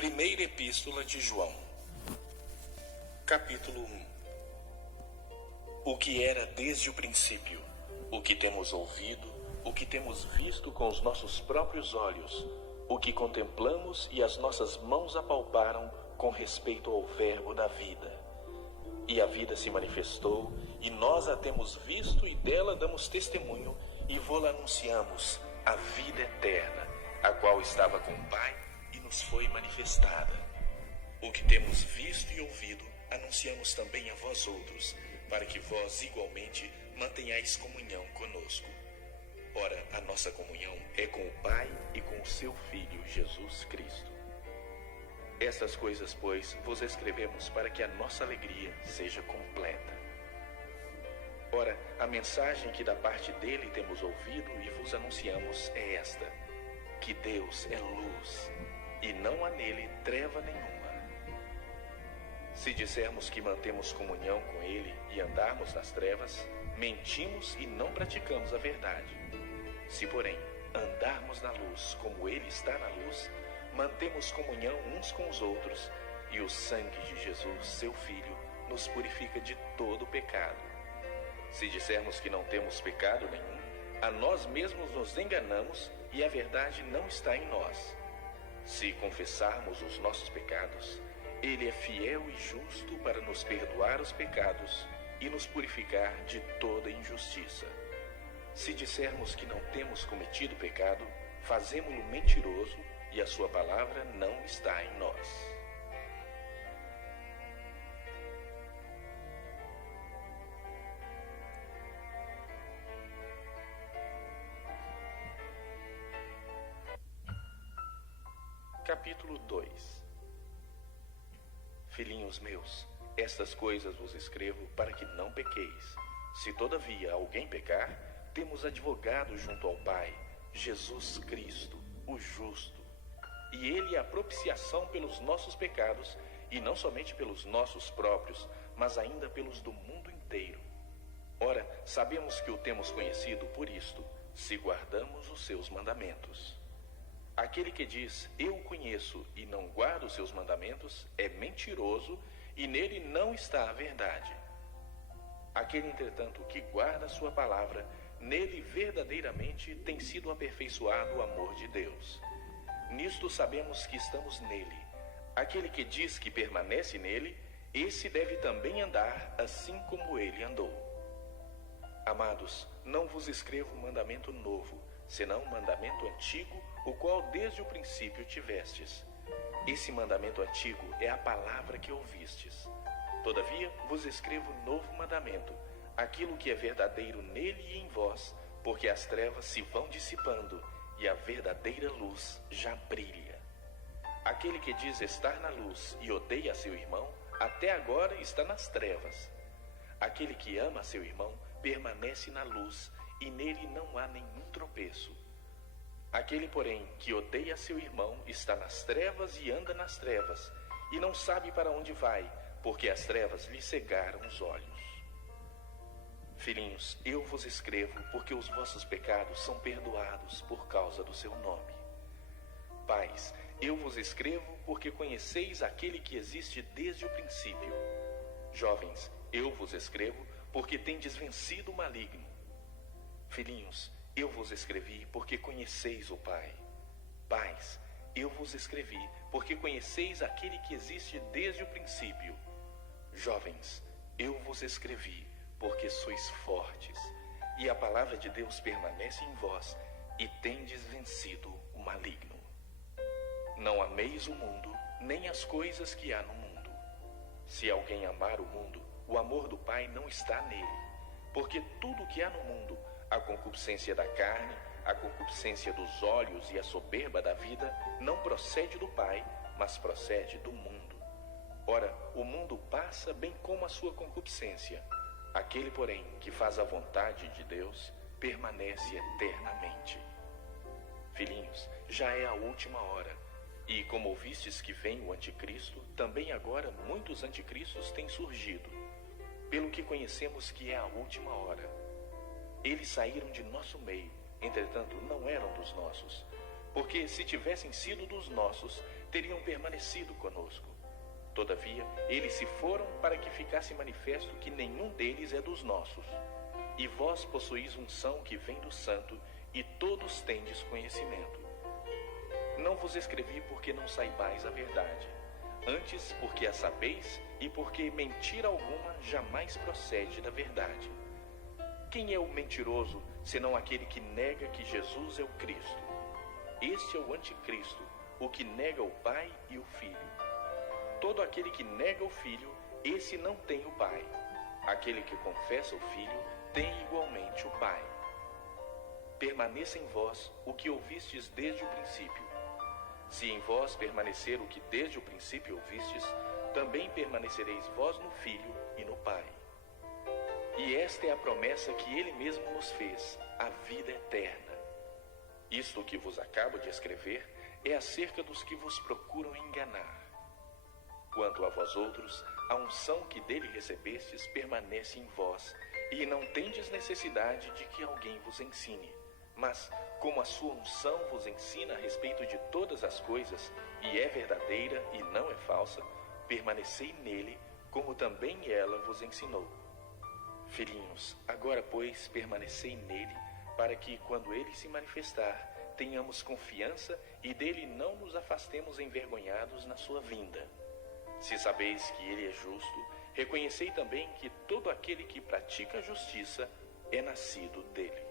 Primeira Epístola de João, capítulo 1. O que era desde o princípio, o que temos ouvido, o que temos visto com os nossos próprios olhos, o que contemplamos e as nossas mãos apalparam com respeito ao Verbo da vida. E a vida se manifestou, e nós a temos visto e dela damos testemunho, e vô-la anunciamos, a vida eterna, a qual estava com o Pai e nos foi manifestada. O que temos visto e ouvido, anunciamos também a vós outros, para que vós igualmente mantenhais comunhão conosco. Ora, a nossa comunhão é com o Pai e com o seu Filho, Jesus Cristo. Estas coisas, pois, vos escrevemos para que a nossa alegria seja completa. Ora, a mensagem que da parte dele temos ouvido e vos anunciamos é esta: que Deus é luz, e não há nele treva nenhuma. Se dissermos que mantemos comunhão com ele e andarmos nas trevas, mentimos e não praticamos a verdade. Se, porém, andarmos na luz como ele está na luz, mantemos comunhão uns com os outros, e o sangue de Jesus, seu Filho, nos purifica de todo pecado. Se dissermos que não temos pecado nenhum, a nós mesmos nos enganamos e a verdade não está em nós. Se confessarmos os nossos pecados, ele é fiel e justo para nos perdoar os pecados e nos purificar de toda injustiça. Se dissermos que não temos cometido pecado, fazemo-lo mentiroso e a sua palavra não está em nós. Capítulo 2. Filhinhos meus, estas coisas vos escrevo para que não pequeis. Se todavia alguém pecar, temos advogado junto ao Pai, Jesus Cristo, o justo. E ele é a propiciação pelos nossos pecados, e não somente pelos nossos próprios, mas ainda pelos do mundo inteiro. Ora, sabemos que o temos conhecido por isto, se guardamos os seus mandamentos. Aquele que diz, eu o conheço, e não guarda os seus mandamentos, é mentiroso, e nele não está a verdade. Aquele, entretanto, que guarda a sua palavra, nele verdadeiramente tem sido aperfeiçoado o amor de Deus. Nisto sabemos que estamos nele. Aquele que diz que permanece nele, esse deve também andar assim como ele andou. Amados, não vos escrevo um mandamento novo, senão um mandamento antigo, o qual desde o princípio tivestes. Esse mandamento antigo é a palavra que ouvistes. Todavia vos escrevo novo mandamento, aquilo que é verdadeiro nele e em vós, porque as trevas se vão dissipando e a verdadeira luz já brilha. Aquele que diz estar na luz e odeia seu irmão, até agora está nas trevas. Aquele que ama seu irmão permanece na luz e nele não há nenhum tropeço. Aquele, porém, que odeia seu irmão está nas trevas e anda nas trevas, e não sabe para onde vai, porque as trevas lhe cegaram os olhos. Filhinhos, eu vos escrevo porque os vossos pecados são perdoados por causa do seu nome. Pais, eu vos escrevo porque conheceis aquele que existe desde o princípio. Jovens, eu vos escrevo porque tendes vencido o maligno. Filhinhos, eu vos escrevi porque conheceis o Pai. Pais, eu vos escrevi porque conheceis aquele que existe desde o princípio. Jovens, eu vos escrevi porque sois fortes, e a palavra de Deus permanece em vós, e tendes vencido o maligno. Não ameis o mundo, nem as coisas que há no mundo. Se alguém amar o mundo, o amor do Pai não está nele, porque tudo que há no mundo, a concupiscência da carne, a concupiscência dos olhos e a soberba da vida, não procede do Pai, mas procede do mundo. Ora, o mundo passa bem como a sua concupiscência. Aquele, porém, que faz a vontade de Deus, permanece eternamente. Filhinhos, já é a última hora, e como ouvistes que vem o anticristo, também agora muitos anticristos têm surgido, pelo que conhecemos que é a última hora. Eles saíram de nosso meio, entretanto não eram dos nossos, Porque se tivessem sido dos nossos, teriam permanecido conosco. Todavia, eles se foram para que ficasse manifesto que nenhum deles é dos nossos. E vós possuís unção que vem do Santo, e todos tendes conhecimento. Não vos escrevi porque não saibais a verdade, antes porque a sabeis e porque mentira alguma jamais procede da verdade. Quem é o mentiroso, senão aquele que nega que Jesus é o Cristo? Este é o anticristo, o que nega o Pai e o Filho. Todo aquele que nega o Filho, esse não tem o Pai. Aquele que confessa o Filho, tem igualmente o Pai. Permaneça em vós o que ouvistes desde o princípio. Se em vós permanecer o que desde o princípio ouvistes, também permanecereis vós no Filho e no Pai. E esta é a promessa que Ele mesmo nos fez, a vida eterna. Isto que vos acabo de escrever é acerca dos que vos procuram enganar. Quanto a vós outros, a unção que dele recebestes permanece em vós, e não tendes necessidade de que alguém vos ensine. Mas, como a sua unção vos ensina a respeito de todas as coisas, e é verdadeira e não é falsa, permanecei nele, como também ela vos ensinou. Filhinhos, agora, pois, permanecei nele, para que, quando ele se manifestar, tenhamos confiança e dele não nos afastemos envergonhados na sua vinda. Se sabeis que ele é justo, reconhecei também que todo aquele que pratica a justiça é nascido dele.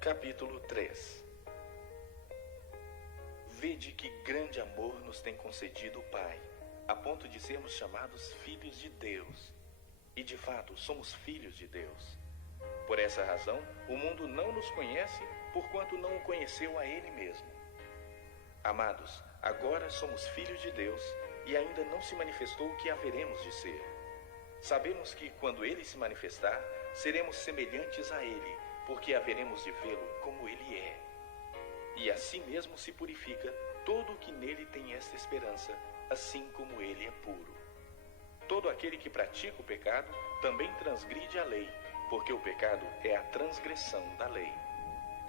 Capítulo 3. Vede que grande amor nos tem concedido o Pai, a ponto de sermos chamados filhos de Deus. E de fato, somos filhos de Deus. Por essa razão, o mundo não nos conhece, porquanto não o conheceu a Ele mesmo. Amados, agora somos filhos de Deus, e ainda não se manifestou o que haveremos de ser. Sabemos que, quando Ele se manifestar, seremos semelhantes a Ele, porque haveremos de vê-lo como ele é. E assim mesmo se purifica todo o que nele tem esta esperança, assim como ele é puro. Todo aquele que pratica o pecado também transgride a lei, porque o pecado é a transgressão da lei.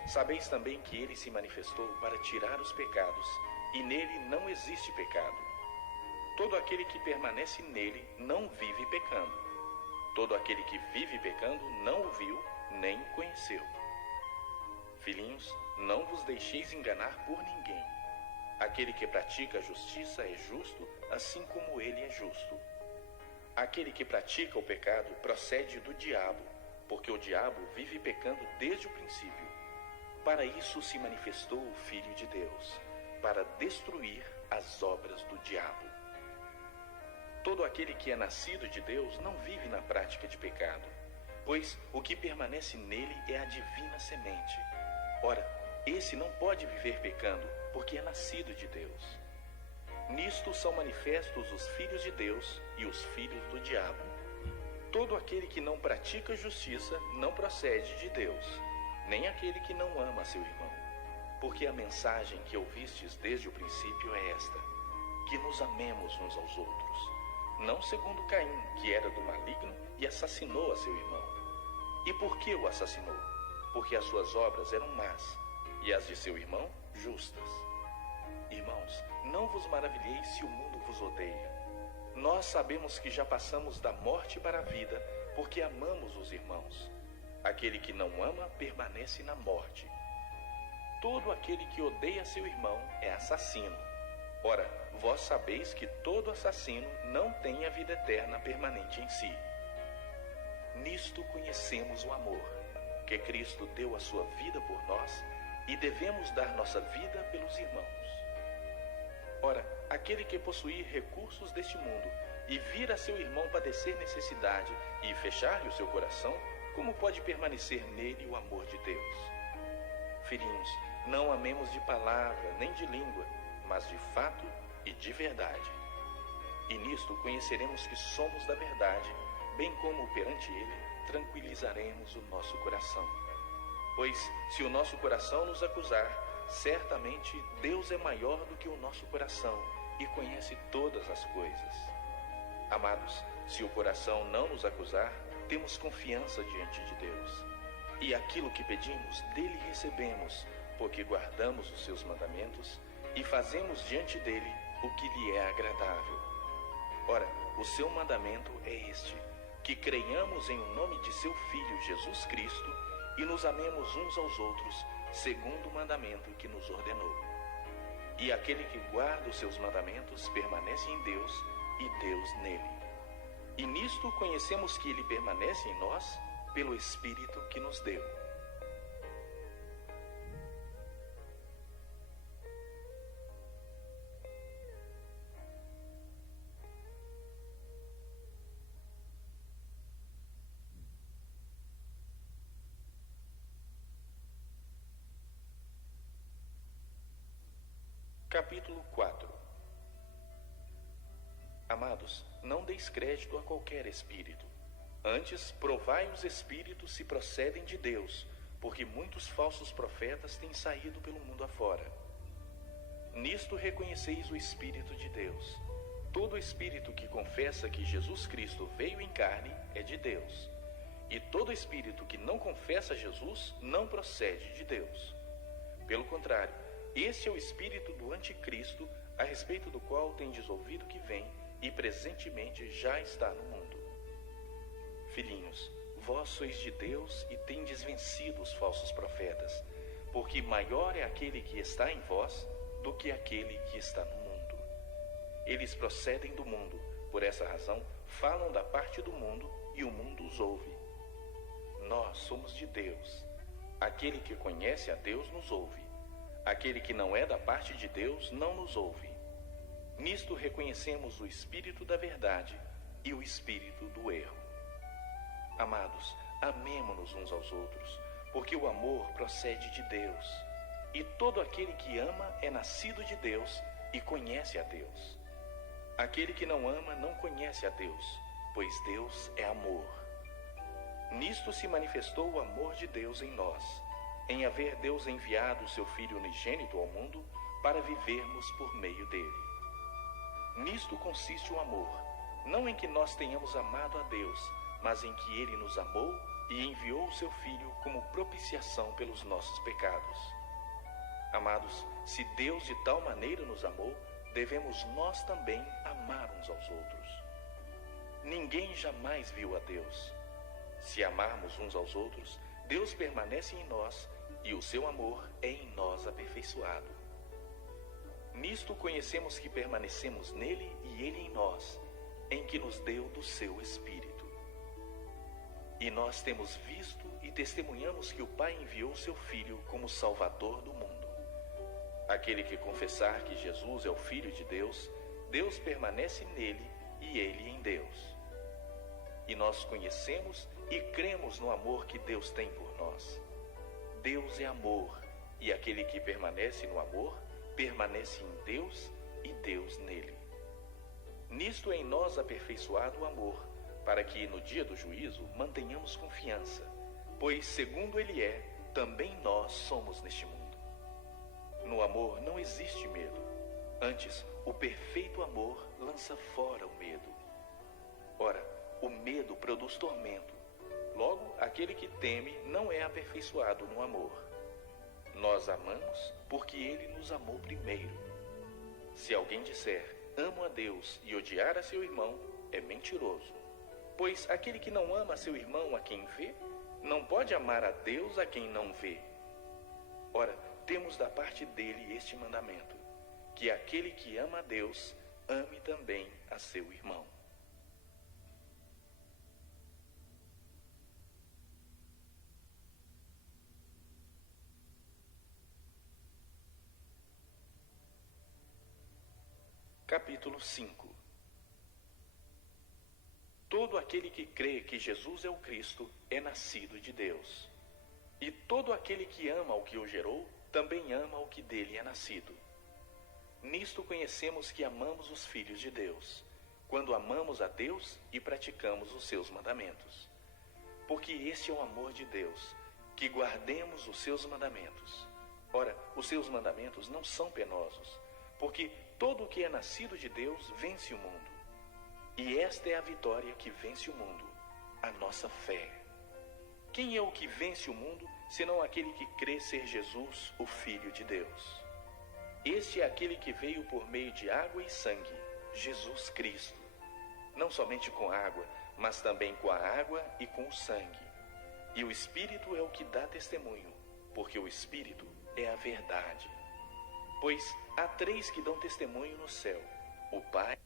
Sabeis também que ele se manifestou para tirar os pecados, e nele não existe pecado. Todo aquele que permanece nele não vive pecando. Todo aquele que vive pecando não o viu, nem o conheceu. Filhinhos, não vos deixeis enganar por ninguém. Aquele que pratica a justiça é justo, assim como ele é justo. Aquele que pratica o pecado procede do diabo, porque o diabo vive pecando desde o princípio. Para isso se manifestou o Filho de Deus, para destruir as obras do diabo. Todo aquele que é nascido de Deus não vive na prática de pecado, pois o que permanece nele é a divina semente. Ora, esse não pode viver pecando, porque é nascido de Deus. Nisto são manifestos os filhos de Deus e os filhos do diabo. Todo aquele que não pratica justiça não procede de Deus, nem aquele que não ama seu irmão. Porque a mensagem que ouvistes desde o princípio é esta, que nos amemos uns aos outros. Não segundo Caim, que era do maligno e assassinou a seu irmão. E por que o assassinou? Porque as suas obras eram más, e as de seu irmão justas. Irmãos, não vos maravilheis se o mundo vos odeia. Nós sabemos que já passamos da morte para a vida, porque amamos os irmãos. Aquele que não ama permanece na morte. Todo aquele que odeia seu irmão é assassino. Ora, vós sabeis que todo assassino não tem a vida eterna permanente em si. Nisto conhecemos o amor, que Cristo deu a sua vida por nós e devemos dar nossa vida pelos irmãos. Ora, aquele que possuir recursos deste mundo e vir a seu irmão padecer necessidade e fechar-lhe o seu coração, como pode permanecer nele o amor de Deus? Filhinhos, não amemos de palavra nem de língua, mas de fato e de verdade. E nisto conheceremos que somos da verdade, bem como perante ele tranquilizaremos o nosso coração. Pois se o nosso coração nos acusar, certamente Deus é maior do que o nosso coração e conhece todas as coisas. Amados, se o coração não nos acusar, temos confiança diante de Deus. E aquilo que pedimos, dele recebemos, porque guardamos os seus mandamentos e fazemos diante dele o que lhe é agradável. Ora, o seu mandamento é este, que creiamos em o nome de seu Filho Jesus Cristo e nos amemos uns aos outros, segundo o mandamento que nos ordenou. E aquele que guarda os seus mandamentos permanece em Deus e Deus nele. E nisto conhecemos que ele permanece em nós pelo Espírito que nos deu. Capítulo 4. Amados, não deis crédito a qualquer espírito. Antes, provai os espíritos se procedem de Deus, porque muitos falsos profetas têm saído pelo mundo afora. Nisto reconheceis o Espírito de Deus. Todo espírito que confessa que Jesus Cristo veio em carne é de Deus. E todo espírito que não confessa Jesus não procede de Deus. Pelo contrário, este é o espírito do anticristo, a respeito do qual tendes ouvido que vem e presentemente já está no mundo. Filhinhos, vós sois de Deus e tendes vencido os falsos profetas, porque maior é aquele que está em vós do que aquele que está no mundo. Eles procedem do mundo, por essa razão falam da parte do mundo e o mundo os ouve. Nós somos de Deus. Aquele que conhece a Deus nos ouve. Aquele que não é da parte de Deus não nos ouve. Nisto reconhecemos o espírito da verdade e o espírito do erro. Amados, amemo-nos uns aos outros, porque o amor procede de Deus. E todo aquele que ama é nascido de Deus e conhece a Deus. Aquele que não ama não conhece a Deus, pois Deus é amor. Nisto se manifestou o amor de Deus em nós, em haver Deus enviado o seu Filho unigênito ao mundo para vivermos por meio dele. Nisto consiste o amor, não em que nós tenhamos amado a Deus, mas em que ele nos amou e enviou o seu Filho como propiciação pelos nossos pecados. Amados, se Deus de tal maneira nos amou, devemos nós também amar uns aos outros. Ninguém jamais viu a Deus. Se amarmos uns aos outros, Deus permanece em nós e o seu amor é em nós aperfeiçoado. Nisto conhecemos que permanecemos nele e ele em nós, em que nos deu do seu Espírito. E nós temos visto e testemunhamos que o Pai enviou seu Filho como Salvador do mundo. Aquele que confessar que Jesus é o Filho de Deus, Deus permanece nele e ele em Deus. E nós conhecemos e cremos no amor que Deus tem por nós. Deus é amor, e aquele que permanece no amor, permanece em Deus e Deus nele. Nisto é em nós aperfeiçoado o amor, para que no dia do juízo mantenhamos confiança, pois segundo ele é, também nós somos neste mundo. No amor não existe medo, antes o perfeito amor lança fora o medo. Ora, o medo produz tormento. Logo, aquele que teme não é aperfeiçoado no amor. Nós amamos porque ele nos amou primeiro. Se alguém disser, amo a Deus e odiar a seu irmão, é mentiroso. Pois aquele que não ama a seu irmão a quem vê, não pode amar a Deus a quem não vê. Ora, temos da parte dele este mandamento, que aquele que ama a Deus ame também a seu irmão. Capítulo 5. Todo aquele que crê que Jesus é o Cristo é nascido de Deus. E todo aquele que ama o que o gerou, também ama o que dele é nascido. Nisto conhecemos que amamos os filhos de Deus, quando amamos a Deus e praticamos os seus mandamentos. Porque este é o amor de Deus, que guardemos os seus mandamentos. Ora, os seus mandamentos não são penosos, porque todo o que é nascido de Deus vence o mundo. E esta é a vitória que vence o mundo, a nossa fé. Quem é o que vence o mundo, senão aquele que crê ser Jesus, o Filho de Deus? Este é aquele que veio por meio de água e sangue, Jesus Cristo. Não somente com água, mas também com a água e com o sangue. E o Espírito é o que dá testemunho, porque o Espírito é a verdade. Pois há três que dão testemunho no céu: o Pai,